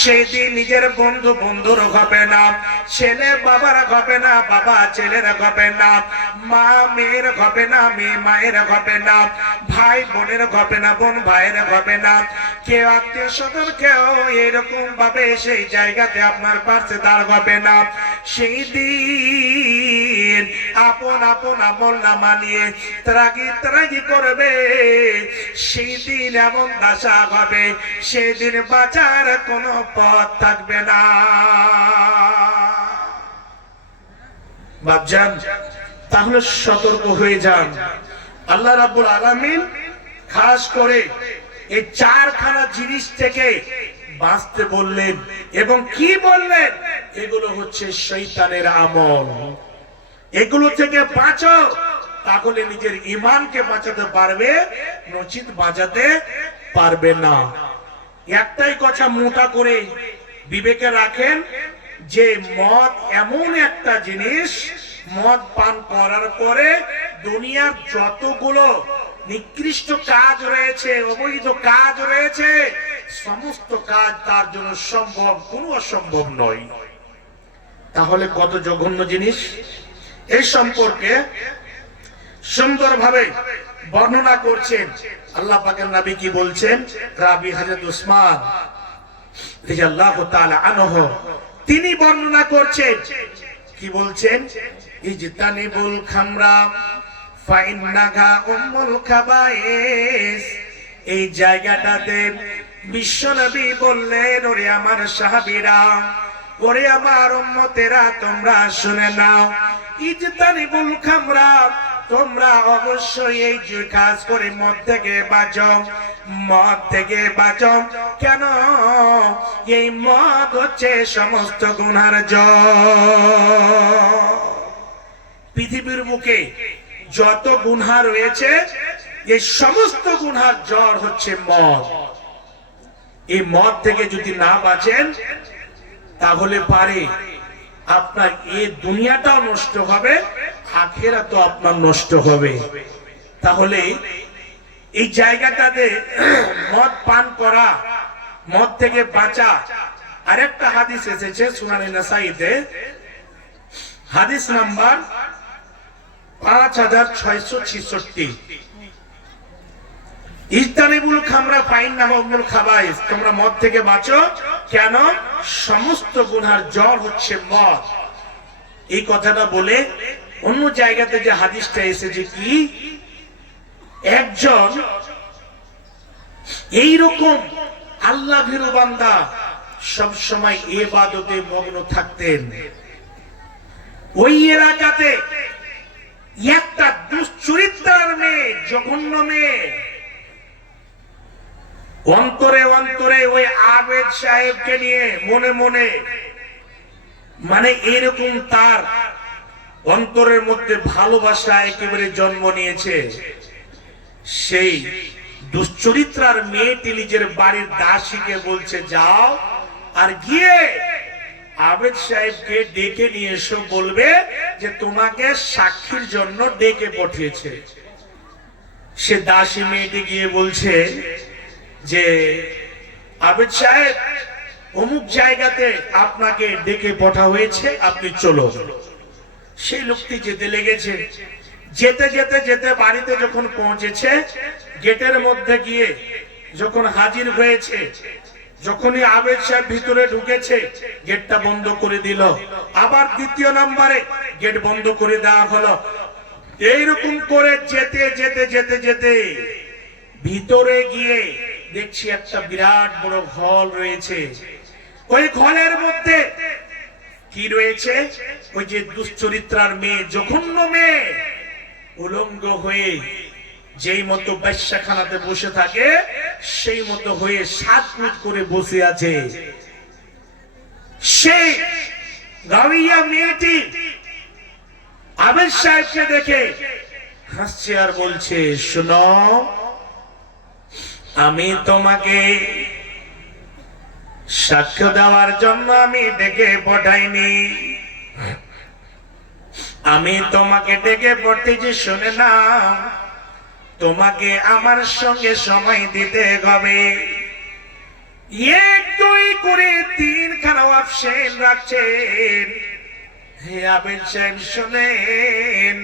সেই দিন নিজের বন্ধু বন্ধুর হবে না, ছেলে বাবার হবে না, বাবা ছেলের হবে না, মা মেয়ের হবে না, মেয়ে মায়ের হবে না, ভাই বোনের হবে না, বোন ভাইয়ের হবে না, কেউ আত্মীয় স্বজন কেউ এরকম ভাবে সেই জায়গাতে আপনার পাশে দাঁড় হবে না। সেই দিন আপন আপন আমল নামা নিয়ে ত্রাগি ত্রাগি করবে। সেই দিন এমন দশা হবে, সেই দিন বাঁচার কোনো পথ থাকবে না। বাপজান, তাহলে সতর্ক হয়ে যান। আল্লাহ রাব্বুল আলামিন খাস করে এই চারখানা জিনিস থেকে বাঁচতে বললেন এবং কি বললেন? এগুলো হচ্ছে শয়তানের আমল। এগুলো থেকে বাঁচো, তাহলে নিজের ঈমানকে বাঁচাতে পারবে, নচিত বাঁচাতে পারবে না। একটাই কথা মোটা করে বিবেকে রাখেন যে মদ এমন একটা জিনিস, মদ পান করার পরে দুনিয়ার যতগুলো নিকৃষ্ট কাজ রয়েছে, অবৈধ কাজ রয়েছে, সমস্ত কাজ তার জন্য সম্ভব, কোনো অসম্ভব নয়। তাহলে কত জঘন্য জিনিস! এই সম্পর্কে সুন্দরভাবে বর্ণনা করছেন আল্লাহ পাকের নবী। কি বলছেন? রাবি হযরত উসমান রাদিয়াল্লাহু তাআলা আনহু তিনি বর্ণনা করছেন, কি বলছেন? ইজতানিবুল খামরা ফাইন্নাহা উম্মুল খাবায়েস। এই জায়গাটাতে বিশ্বনবী বললেন, ওরে আমার সাহাবীরা, ওরে আমার উম্মতেরা, তোমরা শুনে নাও, ইজতানিবুল খামরা, তোমরা অবশ্যই এই যে কাজ করে মদ থেকে বাঁচো, মদ থেকে বাঁচো। কেন? এই মদ হচ্ছে সমস্ত গুনার জড়। পৃথিবীর বুকে যত গুনাহ রয়েছে, এই সমস্ত গুনার জড় হচ্ছে মদ। এই মদ থেকে যদি না বাঁচেন, তাহলে পারে আপনার এই দুনিয়াটাও নষ্ট হবে, আখিরাতও আপনার নষ্ট হবে। তাহলে এই জায়গাটাতে মদ পান করা, মদ থেকে বাঁচা। আরেকটা হাদিস এসেছে সুনানে নাসাইতে, হাদিস নাম্বার 5666, ইজতানিবুল খামরা ফাইন্নাহা উম্মুল খাবায়েস। তোমরা মদ থেকে বাঁচো। কেন? সমস্ত গুনার জড় হচ্ছে মদ। এই কথাটা বলে অন্য জায়গাতে যে হাদিসটা এসেছে, কি একজন এইরকম আল্লাহ ভীরু বান্দা সব সময় ইবাদতে মগ্ন থাকতেন। ওই এলাকাতে একটা দুশ্চরিত্রার মেয়ে, জঘন্য মেয়ে, অন্তরে অন্তরে ওই আবেদ সাহেবকে নিয়ে মনে মনে, মানে এরকম তার অন্তরের মধ্যে ভালোবাসা একেবারে জন্ম নিয়েছে। সেই দুশ্চরিত্রার মেয়েটি নিজের বাড়ির দাসীকে বলছে, যাও আর গিয়ে আবেদ সাহেবকে ডেকে নিয়ে এসো, বলবে যে তোমাকে সাক্ষীর জন্য ডেকে পাঠিয়েছে। সে দাসী মেয়েটি গিয়ে বলছে যে আবেদ সাহেব অমুক জায়গাতে আপনাকে ডেকে পাঠা হয়েছে, আপনি চলো। সেই লোকটি যেতে লেগেছে। যেতে যেতে যেতে বাড়িতে যখন পৌঁছেছে, গেটের মধ্যে গিয়ে যখন হাজির হয়েছে, যখনই আবেদ সাহেব ভিতরে ঢুকেছে, গেটটা বন্ধ করে দিল। আবার দ্বিতীয় নম্বরে গেট বন্ধ করে দেওয়া হলো। এইরকম করে যেতে যেতে যেতে যেতে ভিতরে গিয়ে দেখছি একটা বিরাট বড় হল রয়েছে। ওই ঘরের মধ্যে কি রয়েছে? ওই যে দুশ্চরিত্রার মেয়ে, জঘন্য মেয়ে, উলঙ্গ হয়ে যেই মতো বেশ্যাখানাতে বসে থাকে, সেই মতো হয়ে সাজগোজ করে বসে আছে। সেই গাওয়িয়া মেয়েটি আবেদ সাহেবকে দেখে হাসছে আর বলছে, শোনো, আমি তোমাকে সাক্ষ্য দেওয়ার জন্য আমি ডেকে পাঠাইনি, আমি তোমাকে ডেকে পাঠিয়েছি, শুনে না, তোমাকে আমার সঙ্গে সময় দিতে হবে। এক দুই করে অপশন রাখছেন। হে আবেদ সাহেব শোনেন,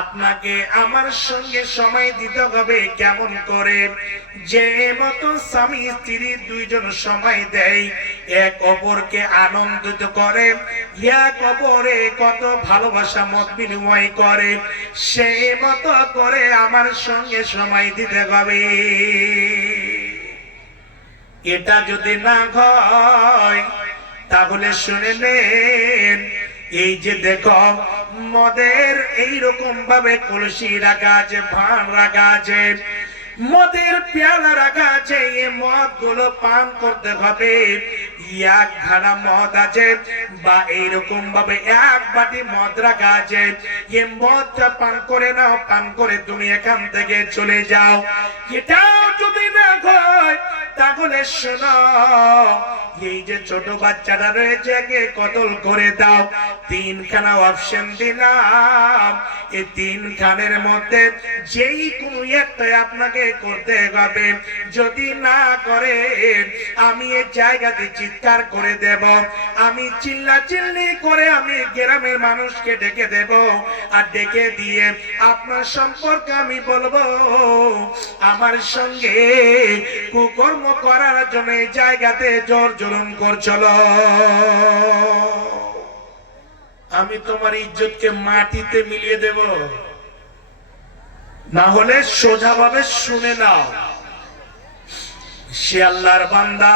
আপনাকে আমার সঙ্গে সময় দিতে হবে। কেমন করে? যে মতো স্বামী স্ত্রী দুইজন সময় দেয়, এক অপরকে আনন্দিত করে, এক অপরে কত ভালোবাসা মত বিনিময় করে, সেই মতো করে আমার সঙ্গে সময় দিতে হবে। এটা যদি না হয় তাহলে শুনে নেন, এই যে দেখো মদের এইরকম ভাবে কলসি রাখা আছে, ভাঁড় রাখা আছে, মদের পেয়ালা রাখা আছে, এই মদ গুলো পান করতে হবে। এক ঘাড়া মদ আছে বা এইরকম ভাবে এক বাটি মদ রাখা আছে, এই মদটা পান করে নাও, পান করে তুমি এখান থেকে চলে যাও। এটাও যদি না হয় তাহলে শোনো, এই যে ছোট বাচ্চাটা রয়েছে একে কতল করে দাও। তিনখানা অপশন দিলাম, এই তিনখানের মধ্যে যেই কোনো একটা আপনাকে করতে হবে। যদি না করে আমি এই জায়গাতে চিৎকার করে দেব, আমি চিল্লাচিল্লি করে আমি গ্রামের মানুষকে ডেকে দেব, আর ডেকে দিয়ে আপনার সম্পর্কে আমি বলবো আমার সঙ্গে কুকর্ম করার জন্য এই জায়গাতে জোর জুলুম করছিল। আমি তোমার ইজ্জতকে মাটিতে মিলিয়ে দেব। না হলে সোজাভাবে শুনে নাও, সে আল্লাহর বান্দা,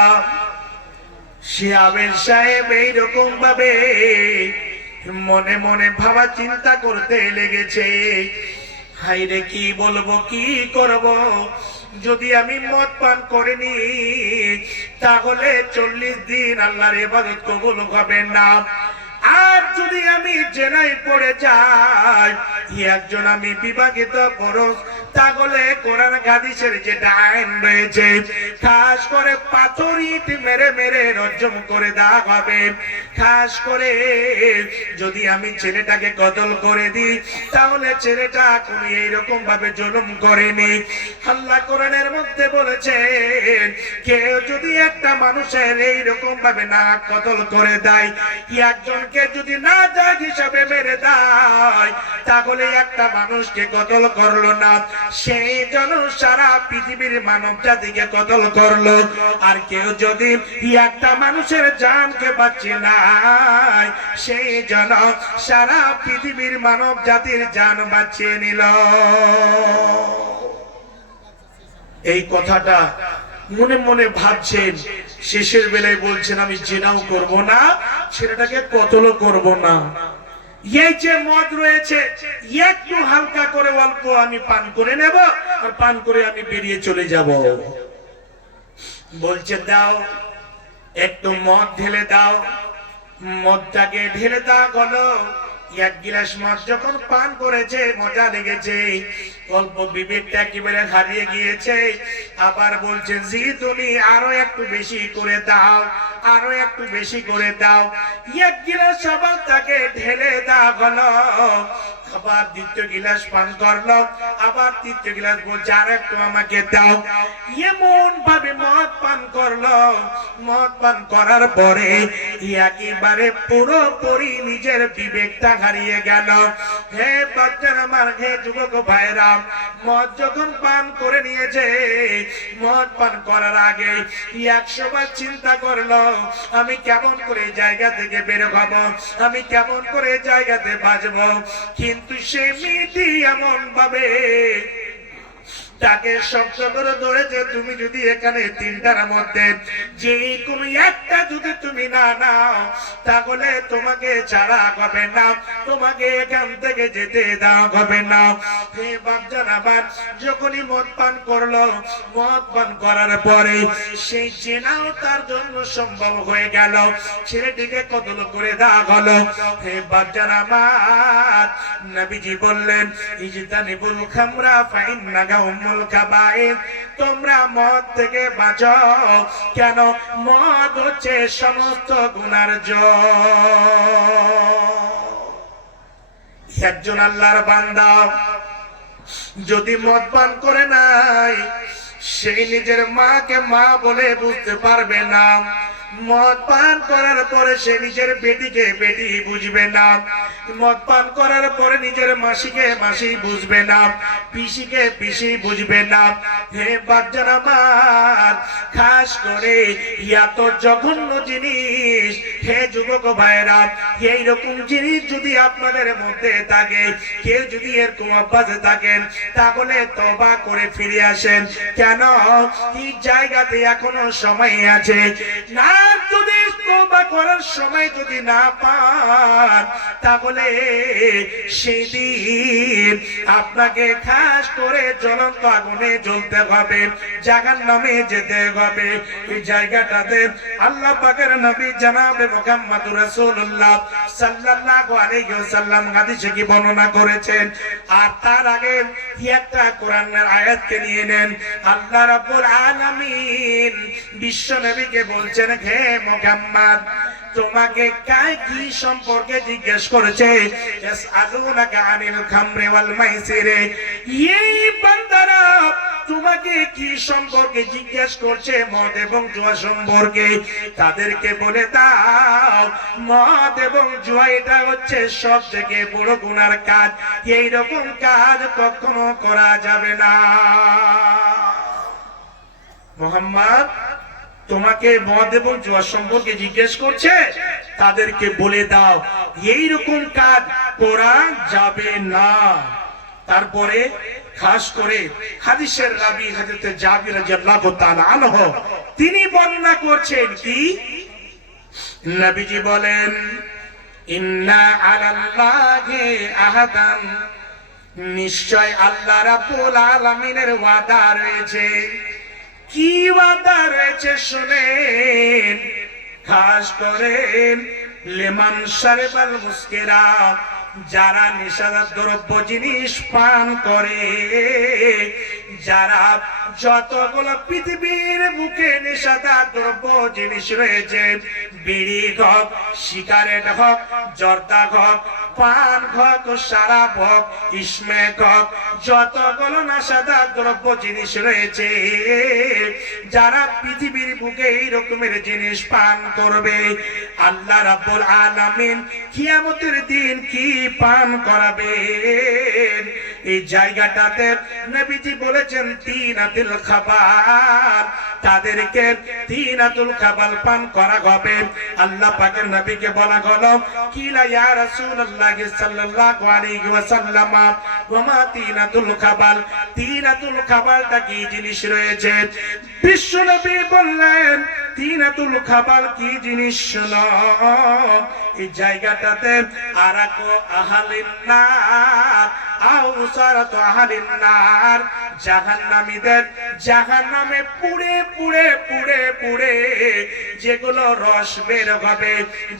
সে আবেদ সাহেব এইরকম ভাবে মনে মনে ভাবা চিন্তা করতে লেগেছে, হাইরে কি বলবো, কি করব, যদি আমি মদ পান করিনি তাহলে 40 দিন আল্লাহর ইবাদত কবুল হবে না। আর যদি আমি জেনায় পড়ে যাই, একজন আমি বিবাহিত পুরুষ, তাহলে কোরআন হাদিসের যে আইন রয়েছে, খাস করে পাথর ইট মেরে মেরে রজম করে দেওয়া হবে। খাস করে যদি আমি ছেলেটাকে কতল করে দিই, তাহলে ছেলেটা কোনো এইরকম ভাবে জুলুম করেনি। আল্লাহ কোরআনের মধ্যে বলেছেন, কেউ যদি একটা মানুষের এইরকম ভাবে না কতল করে দেয়, একজনকে যদি না জায়গ হিসাবে মেরে দেয়, তাহলে একটা মানুষকে কতল করলো না, সেই জন্য সারা পৃথিবীর মানব জাতিকে কতল করলো। আর কেউ যদি একটা মানুষের জানকে বাঁচে না, সেই জন্য সারা পৃথিবীর মানব জাতির জান বাঁচিয়ে নিল। এই কথাটা মনে মনে ভাবছেন, শেষের বেলায় বলছেন আমি জিনাও করব না, ছেলেটাকে কতলও করব না। এই যে মদ রয়েছে একটু হালকা করে অল্প আমি পান করে নেব, আর পান করে আমি বেরিয়ে চলে যাব। বলছে দাও একটু মদ ঢেলে দাও। মদটাকে ঢেলে দেওয়া হলো। এক গিলাস মদ যখন পান করেছে, মজা লেগেছে, অল্প বিবেকটা একেবারে হারিয়ে গিয়েছে। আবার বলছেন জি তুমি আরো একটু বেশি করে দাও, আরো একটু বেশি করে দাও। এক গিলাস আবার তাকে ঢেলে দেওয়া হলো। আবার দ্বিতীয় গিলাস পান করলো, আবার তৃতীয় গিলাস বলছে আর একটু আমাকে দাও। এমন ভাবে মদ পান করলো। মদ পান করার পরে একেবারে পুরোপুরি নিজের বিবেকটা হারিয়ে গেল। হে বাচ্চারা আমার, হে যুবক ভাইরা, মদ যখন পান করে নিয়েছে, মদ পান করার আগে 100 বার চিন্তা করলো আমি কেমন করে জায়গা থেকে বের হব, আমি কেমন করে জায়গাতে বাঁচবো। কিন্তু সে মেয়েটি এমন ভাবে তাকে শব্দ করে ধরেছে, তুমি যদি এখানে তিনটার মধ্যে যে কোনো একটা যদি তুমি না নাও, তাহলে তোমাকে ছাড়া হবে না, তোমাকে এখান থেকে যেতে দেওয়া হবে না। হে বাপজান, আবার যখনই মদ পান করলো, মদ পান করার পরে সেই চেনাও তার জন্য সম্ভব হয়ে গেল। ছেলেটিকে কতল করে দেওয়া হলো। হে বাপজান আমার, নবীজি বললেন ইজতানিবুল খামরা ফাইন্নাহা উম্মুল কাবায়ের, তোমরা মদ থেকে বাঁচো। কেন? মদ হচ্ছে সমস্ত গুনার জড়। একজন আল্লাহর বান্দা যদি মদ পান করে নাই, সেই নিজের মাকে মা বলে বুঝতে পারবে না। মদ পান করার পরে সে নিজের বেটিকে বেটি বুঝবে না, মদ পান করার পরে নিজের মাসিকে মাসি বুঝবে না, পিসিকে পিসি বুঝবে না। হে বাচ্চারা আমার, খাস করে এত জঘন্য জিনিস, হে যুবক ভাইরা, এইরকম জিনিস যদি আপনাদের মধ্যে থাকে, কেউ যদি এরকম অভ্যাসে থাকেন, তাহলে তওবা করে ফিরে আসেন। কেন? এই জায়গাতে এখনো সময় আছে। না যদি তওবা করার সময় যদি না পান, তাহলে সেদিন আপনাকে খাস করে জ্বলন্ত আগুনে জ্বলতে হবে, জাহান্নামে যেতে হবে। এই জায়গাটাতে আল্লাহ পাকের নবী জনাবে মুহাম্মদুর রাসূলুল্লাহ সাল্লাল্লাহু আলাইহি ওয়াসাল্লাম হাদিসে কি বর্ণনা করেছেন। আর তার আগে একটা কোরআনের আয়াতকে নিয়ে নেন। আল্লাহ রাব্বুল আলামিন বিশ্ব নবীকে বলছেন, হে মুহাম্মদ, তোমাকে কায় কি সম্পর্কে জিজ্ঞেস করেছে? ইয়াসআলুনাকা আনিল খামরি ওয়াল মাইসিরে। এই বান্দারা তোমাকে কি সম্পর্কে জিজ্ঞেস করছে? মদ এবং জুয়া সম্পর্কে। তাদেরকে বলে দাও, মদ এবং জুয়া এটা হচ্ছে সব থেকে বড় গুনার কাজ, এই রকম কাজ কখনো করা যাবে না। মুহাম্মদ, তোমাকে মদ এবং জুয়া সম্পর্কে জিজ্ঞেস করছে, তাদেরকে বলে দাও এইরকম কাজ করা যাবে না। তারপরে খাস করে হাদিসের রাবী হযরত জাবির রাদিয়াল্লাহু তাআলা আনহু তিনি বর্ণনা করছেন কি, নবীজি বলেন, ইন্না আলাল্লাহি আহাদান, নিশ্চয় আল্লাহ রাব্বুল আলামিনের ওয়াদা রয়েছে। কি ওয়াদা রয়েছে শুনেন। খাস করে লিমান শারিবাল মুসকিরা, যারা নেশাদার দ্রব্য জিনিস পান করে, যারা যতগুলো পৃথিবীর বুকে নেশাদার দ্রব্য জিনিস রয়েছে, বিড়ি হোক, সিগারেট হোক, জর্দা হোক, পান হোক, শরাব হোক, স্মেক হোক, যতগুলো নেশাদার দ্রব্য জিনিস রয়েছে, যারা পৃথিবীর বুকে এই রকমের জিনিস পান করবে, আল্লাহ রাব্বুল আলামিন কিয়ামতের দিন কি পান করাবেন। এই জায়গাটাতে নবীজি বলেছেন তিনাতুল খাবার, তাদেরকে তিনাতুল খাবার পান করা হবে। আল্লাহ পাকের নবীকে বলা হলো, কিলা ইয়া রাসূলুল্লাহ সাল্লাল্লাহু আলাইহি ওয়াসাল্লাম, ওয়া মা তিনাতুল খাবার, তিনাতুল খাবারটা কি জিনিস রয়েছে? বিশ্ব নবী বললেন, তিনাতুল খাবার কি জিনিস শোনো। এই জায়গাটাতে আরাকু আহলিন নার আও সারাতু আহলিন নার, জাহান্নামীদের জাহান্নামে পুড়ে পুড়ে পুড়ে পুড়ে যেগুলো রস বের হবে,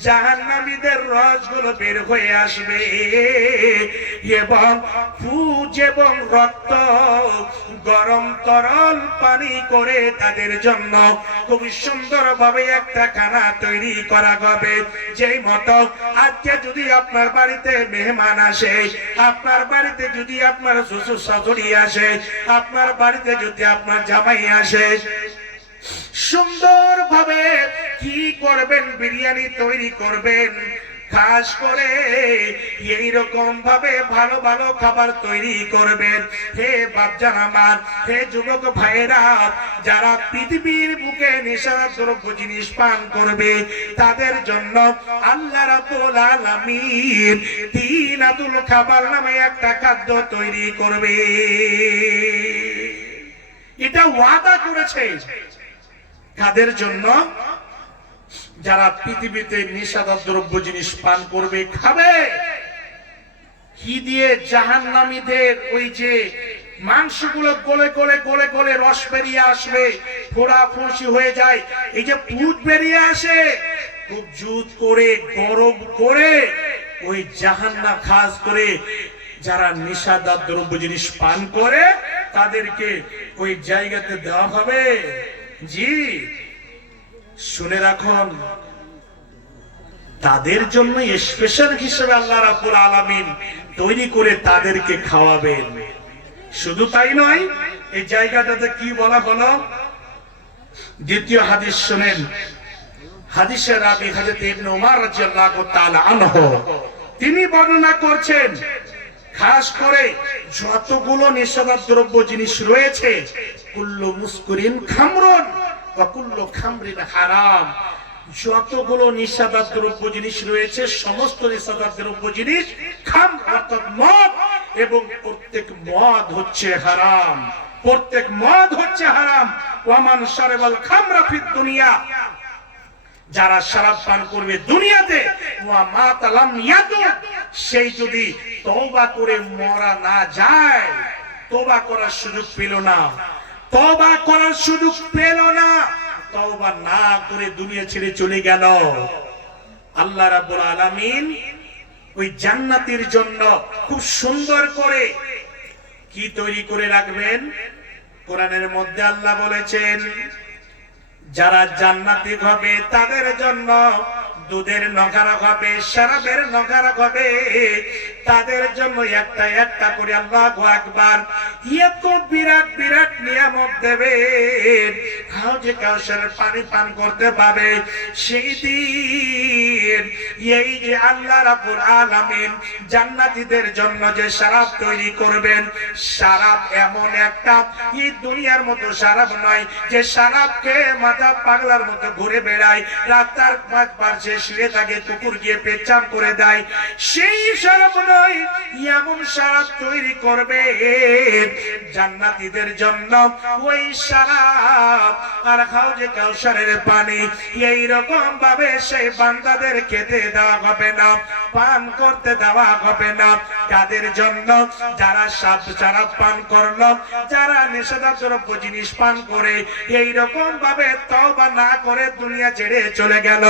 জাহান্নামীদের রসগুলো বের হয়ে আসবে এবং পুজ এবং রক্ত গরম তরল পানি করে তাদের জন্য খুব সুন্দর ভাবে একটা খানা তৈরি করা হবে। যেই মতো আজকে যদি আপনার বাড়িতে মেহমান আসে, আপনার বাড়িতে যদি আপনার শ্বশুর শাশুড়ি আসে, আপনার বাড়িতে যদি আপনার জামাই আসে, সুন্দর ভাবে কি করবেন? বিরিয়ানি তৈরি করবেন। খাস করে এইরকম ভাবে ভালো ভালো খাবার তৈরি করবেন। হে বাপজান আমার, হে যুবক ভাইরা, যারা পৃথিবীর বুকে নেশাদার দ্রব্য জিনিস পান করবে, তাদের জন্য আল্লাহ রাব্বুল আলামিন তিনাতুল খাবার নামে একটা খাদ্য তৈরি করবে। এটা ওয়াদা করেছে কাদের জন্য? যারা পৃথিবীতে নেশাদার দ্রব্য জিনিস পান করবে, খাবে। কি দিয়ে? জাহান্নামীদের ওই যে মাংসগুলো গলে গলে গলে গলে রস বেরিয়ে আসবে, ফোড়া ফুসি হয়ে যায়, এই যে পুঁজ বেরিয়ে আসে, খুব জুত করে গরম করে ওই জাহান্নাম, খাস করে যারা নেশাদার দ্রব্য জিনিস পান করে, তাদেরকে ওই জায়গাতে দেওয়া হবে। জি, শুনে রাখুন, তাদের জন্য স্পেশাল হিসেবে আল্লাহ রাব্বুল আলামিন তৈরি করে তাদেরকে খাওয়াবেন। শুধু তাই নয়, এই জায়গাটাতে কি বলা হলো? দ্বিতীয় হাদিস শুনেন। হাদিসের রাবী হযরত ইবনে উমর রাদিয়াল্লাহু তাআলা আনহু তিনি বর্ণনা করছেন, খাস করে যতগুলো নেশাদার দ্রব্য জিনিস রয়েছে, কুল্লু মুসকুরিন খামরুন ওয়া কুল্লু খামরিন হারাম। যতগুলো নেশাদার দ্রব্য জিনিস রয়েছে, সমস্ত নেশাদার দ্রব্য জিনিস খামর অর্থাৎ মদ, এবং প্রত্যেক মদ হচ্ছে হারাম, প্রত্যেক মদ হচ্ছে হারাম। ওয়ামান শারাবাল খামরা ফিদ দুনিয়া, যারা শরাব পান করবে দুনিয়াতে, ওয়া মাতা লাম ইয়াতুব, সেই যদি তওবা করে মরা না যায়, তওবা করার সুযোগ পেল না, তওবা করার সুযোগ পেল না, তওবা না করে দুনিয়া ছেড়ে চলে গেল, আল্লাহ রাব্বুল আলামিন ওই জান্নাতের জন্য খুব সুন্দর করে কি তৈরি করে রাখবেন। কোরআনের মধ্যে আল্লাহ বলেছেন, যারা জান্নাতি হবে তাদের জন্য দুধের নগারা হবে, শরাবের নগারা হবে, তাদের জন্য একটা একটা করে আল্লাহু আকবার এত বিরাট বিরাট নিয়ামত দেবেন, হাউজে কাউসারের পানি পান করতে পাবে। সেই দিন এই যে আল্লাহ রাব্বুল আলামিন জান্নাতীদের জন্য যে শরাব তৈরি করবেন, শরাব এমন একটা, এই দুনিয়ার মতো শরাব নয় যে শরাবকে মাথা পাগলার মতো ঘুরে বেড়ায়, রাস্তার পাশে শুয়ে থাকে, কুকুর গিয়ে পেচ্ছাপ করে দেয়, সেই শরাব নয়। এমন শরাব তৈরি করবে জান্নাতীদের জন্য, ওই শরাব আর হাউজে কাউসারের পানি এই রকম ভাবে সেই বান্দাদের খেতে দেওয়া হবে না, পান করতে দেওয়া হবে না। কাদের জন্য? যারা শরাব পান করলো, যারা নেশাদার দ্রব্য জিনিস পান করে এই রকম ভাবে তওবা না করে দুনিয়া ছেড়ে চলে গেল,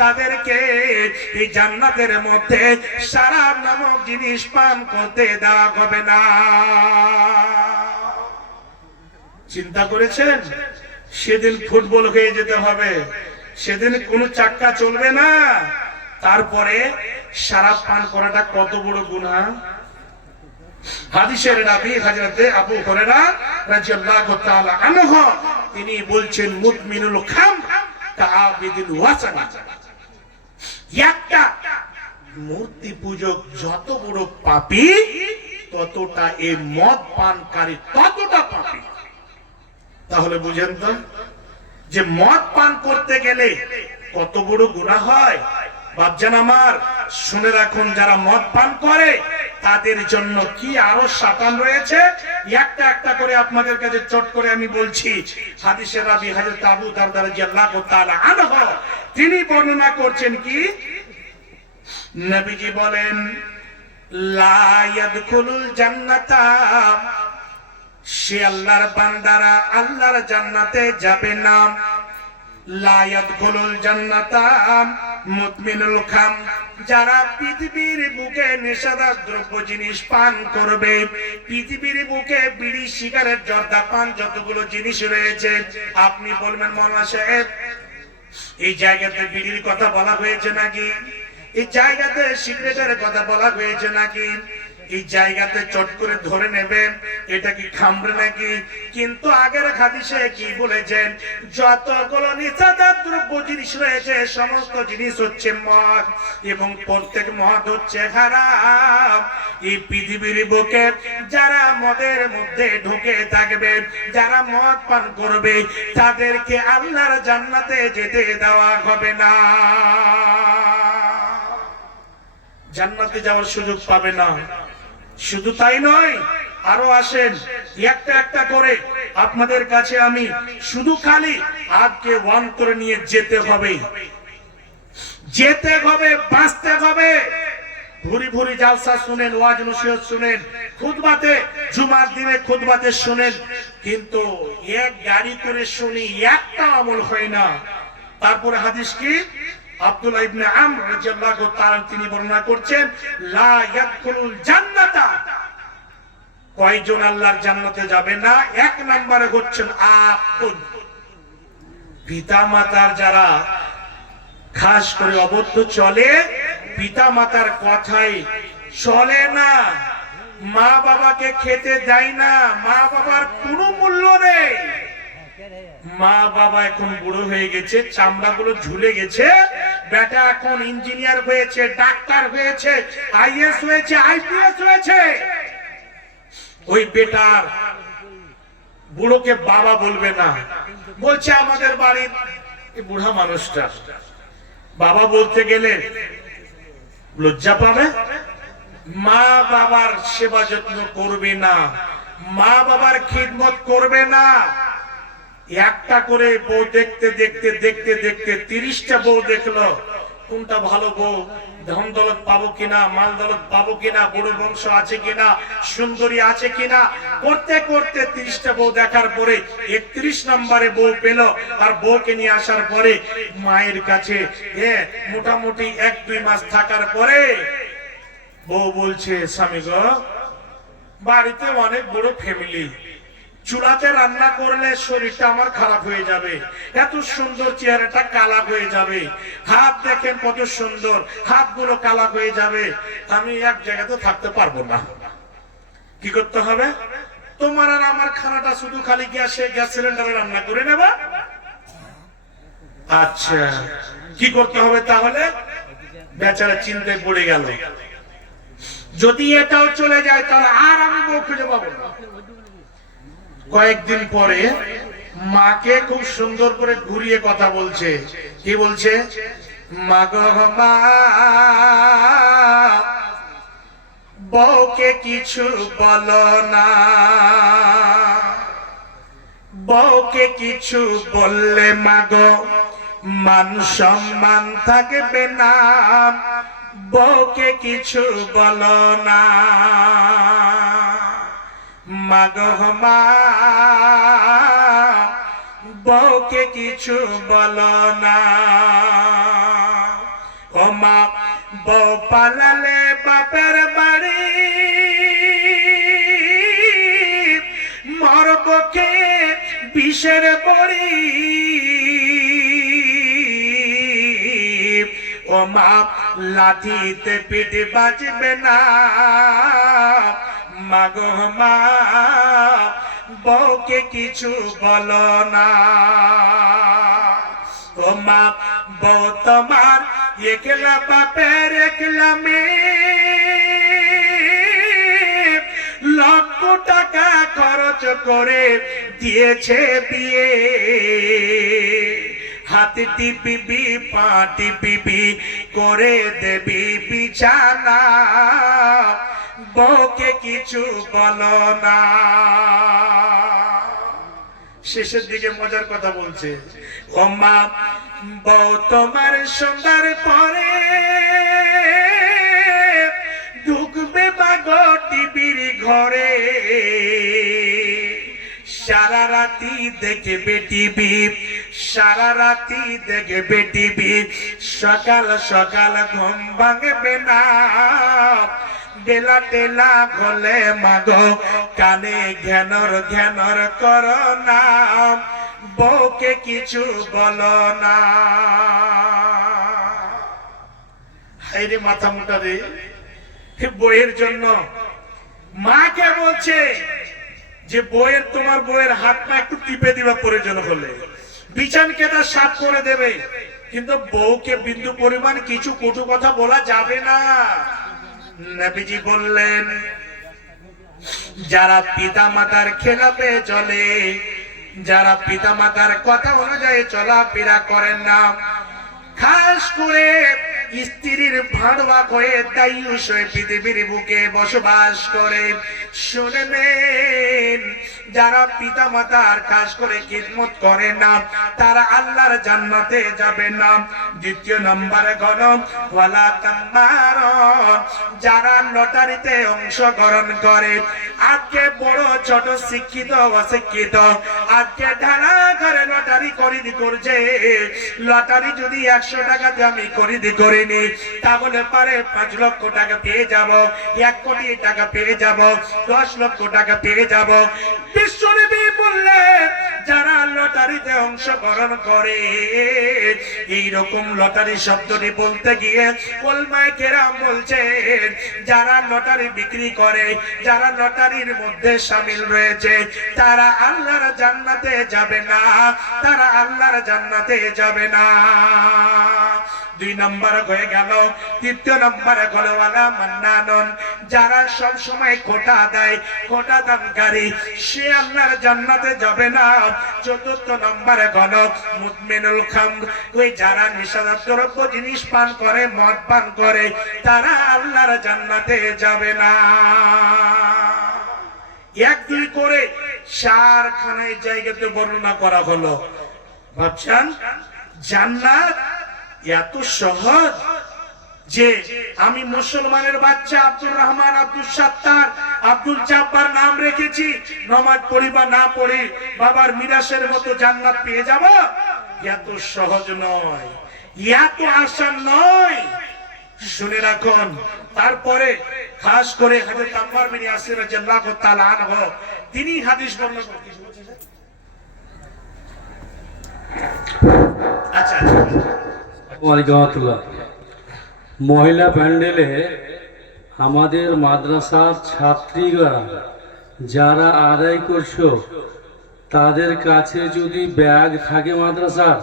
তাদেরকে এই জান্নাতের মধ্যে শরাব নামক জিনিস পান করতে দেওয়া হবে না। চিন্তা করেছেন? সেদিন ফুটবল হয়ে যেতে হবে, সেদিন কোনো চাক্কা চলবে না। তারপরে শরাব পান করাটা কত বড় গুনাহ। হাদিসের রাবী হযরত আবু হুরায়রা রাদিয়াল্লাহু তাআলা আনহু তিনি বলছেন, মুদমিনুল খামর কাআবিদুল ওয়াসান, একটা মূর্তি পূজক যত বড় পাপী, ততটা এই মদ পানকারী ততটা পাপী। তাহলে বুঝেন তো যে মদ পান করতে গেলে কত বড় গুনাহ হয়। বাপজান আমার, শুনে রাখুন, যারা মদ পান করে তাদের জন্য কি আরো শাতান রয়েছে। একটা একটা করে আপনাদের কাছে চট করে আমি বলছি। হাদিসের রাবী হযরত আবু দারদা রাদিয়াল্লাহু তাআলা আনহু তিনি বর্ণনা করছেন কি, নবীজি বলেন, লা ইয়াদখুলুল জান্নাতা, সে আল্লাহর বান্দারা আল্লাহর জান্নাতে যাবে না। লা ইয়াদখুলুল জান্নাতা মুদমিনুল খাম, যারা পৃথিবীর বুকে নেশাদার দ্রব্য জিনিস পান করবে, পৃথিবীর বুকে বিড়ি, সিগারেট, জর্দা পান যতগুলো জিনিস রয়েছে, আপনি বলবেন মাওলানা সাহেব এই জায়গাতে বিড়ির কথা বলা হয়েছে নাকি, এই জায়গাতে সিগারেটের কথা বলা হয়েছে নাকি, এই জায়গাতে চট করে ধরে নেবেন এটা কি খামরে নাকি। কিন্তু আগের হাদিসে কি বলেছেন, যতগুলো নেশাদার দ্রব্য জিনিস রয়েছে সমস্ত জিনিস হচ্ছে মদ, এবং প্রত্যেক মদ হচ্ছে হারাম। এই পৃথিবীর বুকে যারা মদের মধ্যে ঢুকে থাকবে, যারা মদ পান করবে, তাদেরকে আল্লাহর জান্নাতে যেতে দেওয়া হবে না, জান্নাতে যাওয়ার সুযোগ পাবে না। শুধু তাই নয়, আরো আসেন একটা একটা করে আপনাদের কাছে আমি শুধু খালি আজকে ওয়ান করে নিয়ে যেতে হবে, যেতে হবে, বাঁচতে হবে। ভুরি ভুরি জালসা শুনেন, ওয়াজ নসিহত শুনেন, খুতবাতে জুমার দিনে খুতবাতে শুনেন, কিন্তু এক গাড়ি করে শুনি একটা আমল হয় না। তারপরে হাদিস কি, আব্দুল্লাহ ইবনে আমর রাদিয়াল্লাহু তাআলা তিনি বর্ণনা করছেন, লা ইয়াদখুলুল জান্নাতা, কয়জন আল্লাহর জান্নাতে যাবে না। এক নম্বরে হচ্ছেন আকুন, পিতা মাতার যারা খাস করে অবদ্ধ চলে, পিতা মাতার কথাই চলে না, মা বাবাকে খেতে দেয় না, মা বাবার কোনো মূল্য নেই, মা বাবা এখন বুড়ো হয়ে গেছে, চামড়াগুলো ঝুলে গেছে, বেটা এখন ইঞ্জিনিয়ার হয়েছে, ডাক্তার হয়েছে, আইএস হয়েছে, আইপিএস হয়েছে। ওই বেটার বুড়োকে বাবা বলবে না, বলছে আমাদের বাড়ির এই বুড়া মানুষটা বাবা বলতে গেলে লজ্জা পাবে, মা বাবার সেবা যত্ন করবে না, মা বাবার খিদমত করবে না। একটা করে বউ দেখতে দেখতে দেখতে দেখতে 30টা বউ দেখলো, কোনটা ভালো বউ, ধন দৌলত পাবো কিনা, মাল দৌলত পাবো কিনা, বুড়ো বংশ আছে কিনা, সুন্দরী আছে কিনা, করতে করতে 30টা বউ দেখার পরে 31 নম্বরে বউ পেল। আর বউকে নিয়ে আসার পরে মায়ের কাছে মোটামুটি 1-2 মাস থাকার পরে বউ বলছে, স্বামী গো, বাড়িতে অনেক বড় ফ্যামিলি, চুলাতে রান্না করলে শরীরটা আমার খারাপ হয়ে যাবে, এত সুন্দর চেহারাটা কালা হয়ে যাবে, হাত দেখেন কত সুন্দর, হাতগুলো কালা হয়ে যাবে, আমি এক জায়গাতে থাকতে পারবো না। কি করতে হবে? তোমার আর আমার খানাটা শুধু খালি গ্যাস সিলিন্ডারে রান্না করে নেবা। আচ্ছা, কি করতে হবে তাহলে? বেচারা চিন্তায় পড়ে গেল, যদি এটাও চলে যায় তাহলে আর আমি বউ খুঁজে পাবো না। কয়েকদিন পরে মাকে খুব সুন্দর করে ঘুরিয়ে কথা বলছে। কি বলছে? মা গো মা, বউকে কিছু বলো না, বউকে কিছু বললে মা গো মান সম্মান থাকবে না, বউকে কিছু বলো না। মা গো মা, বউকে কিছু বলো না। ও মা, বউ পালালে বাপের বাড়ি, মরবকে বিষের বড়ি। ও মা, লাঠিতে পিঠ বাজবে না, মা গো মা, বউকে কিছু বলো না। ও মা, বউ তোমার একলা বাপের একলা মেয়ে, লক্ষ টাকা খরচ করে দিয়েছে বিয়ে, হাতে টিপিবি পা টিপিবি করে দেবি বিছানা, বউকে কিছু বলো না। শেষের দিকে মজার কথা বলছে, ও মা, বউ তোমার সন্ধ্যার পরে ঢুকবে মাগো টিভির ঘরে, সারা রাতি দেখবে টিভি, সারা রাতি দেখবে টিভি, সকাল সকাল ঘুম ভাঙবে না, বেলা টেলা গলে মাগো কানে ঘ্যানর ঘ্যানর করো না, বউকে কিছু বলো না। হায়রে মাথা মোটা রে, বইয়ের জন্য মাকে বলছে যে বইয়ের, তোমার বইয়ের হাত পা একটু টিপে দিবা প্রয়োজন হলে, বিছান কেটা সাফ করে দেবে, কিন্তু বউকে বিন্দু পরিমাণ কিছু কটু কথা বলা যাবে না। নবীজি বললেন, যারা পিতা মাতার খেলাপে চলে, যারা পিতা মাতার কথা অনুযায়ী চলাফেরা করেন না, খাস করে স্ত্রীর ভাড়া হয়ে দায়ুষ হয়ে পৃথিবীর বুকে বসবাস করে, শুনে নেন, যারা পিতা মাতার খাস করে খিদমত করে না, তারা আল্লাহর জান্নাতে যাবে না। দ্বিতীয় নম্বরে গণ ওয়ালা তাম্মারুন, যারা লটারিতে অংশগ্রহণ করে, আজকে বড় ছোট শিক্ষিত অশিক্ষিত, আজকে ঢালা ঘরে লটারি খরিদ করছে, লটারি যদি 100 টাকাতে আমি খরিদ করিনি, তাহলে পারে 5 লক্ষ টাকা পেয়ে যাব, 1 কোটি টাকা পেয়ে যাব, 10 লক্ষ টাকা পেয়ে যাব। বিশ্বনবী বললেন, যারা লটারিতে অংশগ্রহণ করে, এইরকম লটারি শব্দটি বলতে গিয়ে ওলামায়ে কেরাম বলছেন যারা লটারি বিক্রি করে, যারা লটারির মধ্যে শামিল রয়েছে, তারা আল্লাহর জান্নাতে যাবে না, তারা আল্লাহর জান্নাতে যাবে না। 2 নম্বর হয়ে গেল। 3 নম্বরে হলো ওয়ালা মান্নানুন, যারা সব সময় খোটা দেয়, খোটা দানকারী, সে আল্লাহর জান্নাতে যাবে না। 4 নম্বরে হলো মুদমিনুল খামর, ওই যারা নেশাজাত দ্রব্য জিনিস পান করে, মদ পান করে, তারা আল্লাহর জান্নাতে যাবে না। 1-2 করে 4খানায় জায়গাতে বর্ণনা করা হলো। ভাবছেন জান্নাত এত সহজ যে আমি মুসলমানের বাচ্চা আব্দুর রহমান, আব্দুল সাত্তার, আব্দুল জব্বার নাম রেখেছি, নামাজ পড়ি বা না পড়ি বাবার মিরাসের মতো জান্নাত পেয়ে যাব? এত সহজ নয়, এত আসান নয়। শুনে রাখুন। তারপরে খাস করে হযরত আম্মার বিন ইয়াসির রাদিয়াল্লাহু তাআলা আনহু তিনি হাদিস বর্ণনা করেছেন। আচ্ছা মহিলা প্যান্ডেলে আমাদের মাদ্রাসার ছাত্রীরা যারা আদায় করছো, তাদের কাছে যদি ব্যাগ থাকে মাদ্রাসার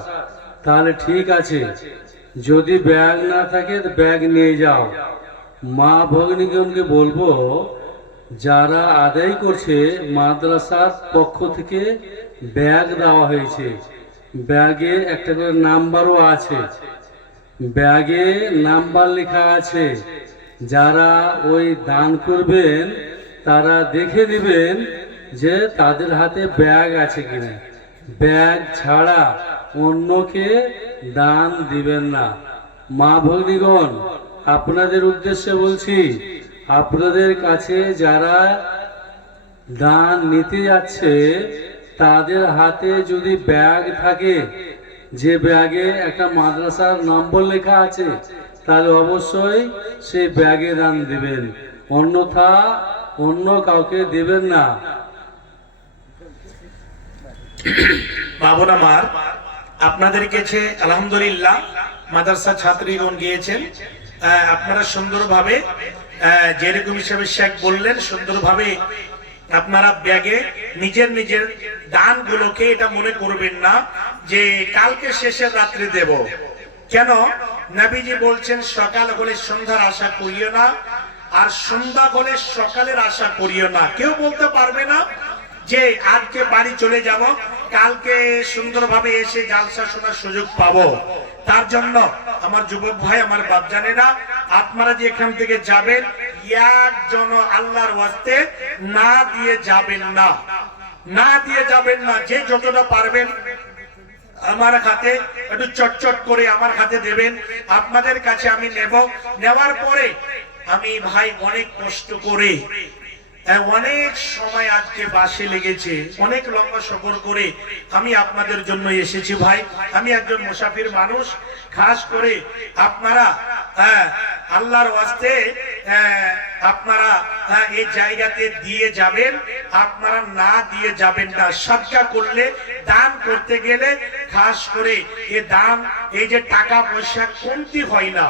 তাহলে ঠিক আছে, যদি ব্যাগ না থাকে ব্যাগ নিয়ে যাও। মা ভগ্নীগণকে বলবো, যারা আদায় করছে মাদ্রাসার পক্ষ থেকে ব্যাগ দেওয়া হয়েছে, ব্যাগে একটা করে নাম্বারও আছে, ব্যাগে নাম্বার লেখা আছে। যারা ওই দান করবেন তারা দেখে নেবেন যে তাদের হাতে ব্যাগ আছে কিনা। ব্যাগ ছাড়া অন্যকে দান দিবেন না। মা ভগ্নীগণ, আপনাদের উদ্দেশ্যে বলছি, আপনাদের কাছে যারা দান নিতে যাচ্ছে তাদের হাতে যদি ব্যাগ থাকে, যে ব্যাগে একটা মাদ্রাসার নম্বর লেখা আছে, তাহলে অবশ্যই সেই ব্যাগে দান দিবেন, অন্যথা অন্য কাউকে দিবেন না। বাবুন আমার, আপনাদের কাছে আলহামদুলিল্লাহ মাদ্রাসা ছাত্রীগণ গিয়েছেন, আপনারা সুন্দরভাবে যেরকম হিসাবে শেখ বললেন, সুন্দরভাবে আপনারা ব্যাগে নিজের নিজের দানগুলোকে এটা মনে করবেন না যে কালকে শেষের রাত্রে দেব। কেন? নবীজি বলছেন সকাল হলে সন্ধ্যার আশা করিও না, আর সন্ধ্যা হলে সকালের আশা করিও না। কেউ বলতে পারবে না যে আজকে বাড়ি চলে যাব, কালকে সুন্দরভাবে এসে জালসা শোনার সুযোগ পাবো। তার জন্য আমার যুবক ভাই, আমার বাপজানেরা, আপনারা যে এখান থেকে যাবেন, একজন আল্লাহর ওয়াস্তে না দিয়ে যাবেন না, না দিয়ে যাবেন না। যে যতটা পারবেন আমার হাতে একটু চটচট করে আমার হাতে দেবেন, আপনাদের কাছে আমি নেব। নেওয়ার পরে আমি ভাই অনেক কষ্ট করে, অনেক সময় আজকে বাসে লেগেছে, অনেক লম্বা সফর করে আমি আপনাদের জন্য এসেছি ভাই। আমি একজন মুসাফির মানুষ। খাস করে আপনারা আল্লাহর ওয়াস্তে আপনারা এই জায়গাতে দিয়ে যাবেন, আপনারা না দিয়ে যাবেন না। সদকা করলে, দান করতে গেলে খাস করে এই দান, এই যে টাকা পয়সা কমতি হয় না,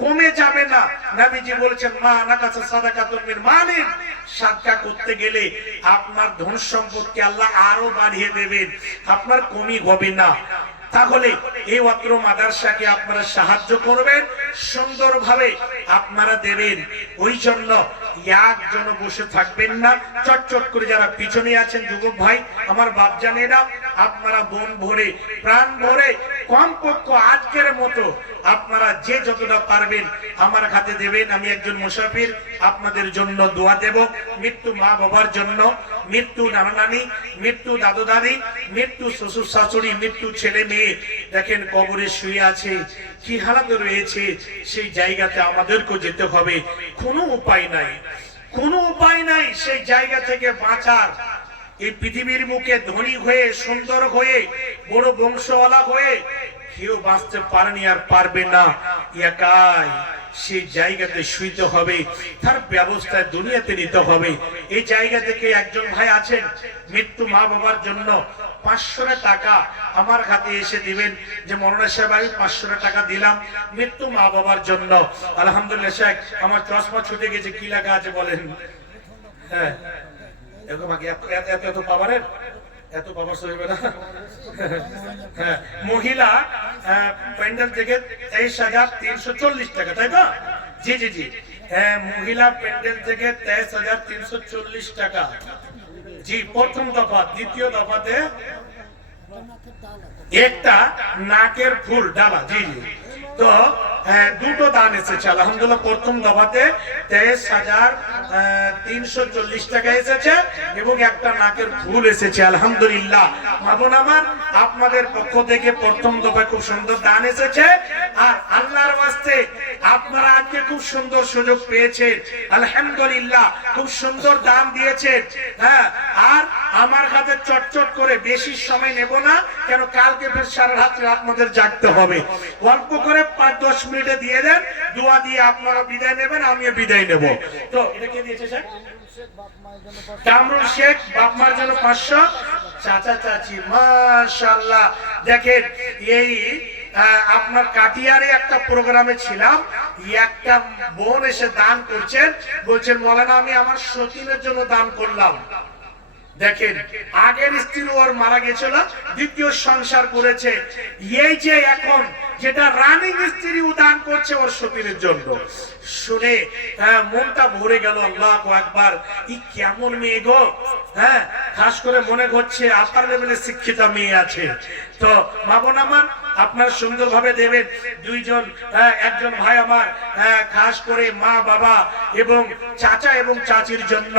কমে যাবে না। নবীজি বলেছেন মা নাকাসা সাদাকাতুন মিন মালিন, সাদকা করতে গেলে আপনার ধন সম্পদকে আল্লাহ আরো বাড়িয়ে দেবেন, আপনার কমি হবে না। তাহলে এই অত্র মাদ্রাসাকে আপনারা সাহায্য করবেন, সুন্দরভাবে আপনারা দেবেন। ওই জন্য একজন বসে থাকবেন না, চটচট করে যারা পিছনে আছেন যুবক ভাই, আমার বাপজানেরা, আপনারা মন ভরে, প্রাণ ভরে, কমপক্ষে আজকের মতো আপনারা যে যতটা পারবেন আমার হাতে দেবেন। আমি একজন মুসাফির, আপনাদের জন্য দোয়া দেব। মৃত্যু মা বাবার জন্য, মৃত্যু নানা নানি, মৃত্যু দাদু দাদি, মৃত্যু শ্বশুর শাশুড়ি, মৃত্যু ছেলে মেয়ে দেখেন কবরে শুয়ে আছে, কি হালাতে রয়েছে, সেই জায়গাতে আমাদেরকেও যেতে হবে। কোনো উপায় নাই, কোনো উপায় নাই সেই জায়গা থেকে বাঁচার। এই পৃথিবীর মুখে ধনী হয়ে, সুন্দর হয়ে, বড় বংশওয়ালা হয়ে কেউ বাঁচতে পারেনি, আর পারবে না। একাই সেই জায়গাতে শুইতে হবে, তার ব্যবস্থা দুনিয়াতে নিতে হবে। এই জায়গা থেকে একজন ভাই আছেন, মৃত্যু মা বাবার জন্য 500 টাকা আমার হাতে এসে দিবেন যে মৌলানা সাহেব আমি 500 টাকা দিলাম মৃত্যু মা বাবার জন্য। আলহামদুলিল্লাহ শেখ আমার চশমা ছুটে গেছে, কি লেখা আছে বলেন? হ্যাঁ এরকম আগে এত পাওয়ারের এত পাওয়ার সইবে না। হ্যাঁ মহিলা প্যান্ডেল থেকে 23,340 টাকা, তাই তো? জি জি জি হ্যাঁ মহিলা প্যান্ডেল থেকে 23,340 টাকা। জি প্রথম দফা। দ্বিতীয় দফাতে একটা নাকের ফুল ডালা। জি জি তো দুটো দান এসেছে আলহামদুলিল্লাহ। প্রথম দফাতে 23,340 টাকা এসেছে এবং একটা নাকের ফুল এসেছে আলহামদুলিল্লাহ। ভাবুন আমার আপনাদের পক্ষ থেকে প্রথম দফায় খুব সুন্দর দান এসেছে। আর আল্লাহর ওয়াস্তে আপনারা আজকে খুব সুন্দর সুযোগ পেয়েছেন আলহামদুলিল্লাহ, খুব সুন্দর দান দিয়েছেন। হ্যাঁ আর আমার কাছে চটচট করে বেশি সময় নেব না, কেন কালকে ফের সারা রাত্রে আপনাদের জাগতে হবে। অল্প করে 5-10 মিনিটে দিয়ে দেন, দোয়া দিয়ে আপনারা বিদায় নেবেন, আমিও বিদায় নেব। তো এটা কে দিয়েছে স্যার? কামরুল শেখ বাপ মার জন্য 500। চাচা চাচি মাশাআল্লাহ। দেখেন এই আপনার কাটিয়ারে একটা প্রোগ্রামে ছিলাম, একটা বোন এসে দান করছেন, বলছেন মৌলানা আমি আমার সতীনের জন্য দান করলাম। দেখেন আগের স্ত্রী ওর মারা গেছিল, দ্বিতীয় সংসার করেছে, এই যে এখন যেটা রানিং স্ত্রী দান করছে ওর সতীনের জন্য, শুনে মনটা ভরে গেল। আল্লাহু আকবার, ই কেমন মেয়ে গো। হ্যাঁ খাস করে মনে হচ্ছে আপার লেভেলে শিক্ষিতা মেয়ে আছে। তো ভাবুন আমার আপনার সুন্দরভাবে দেবেন। দুইজন একজন ভাই আমার খাস করে মা বাবা এবং চাচা এবং চাচির জন্য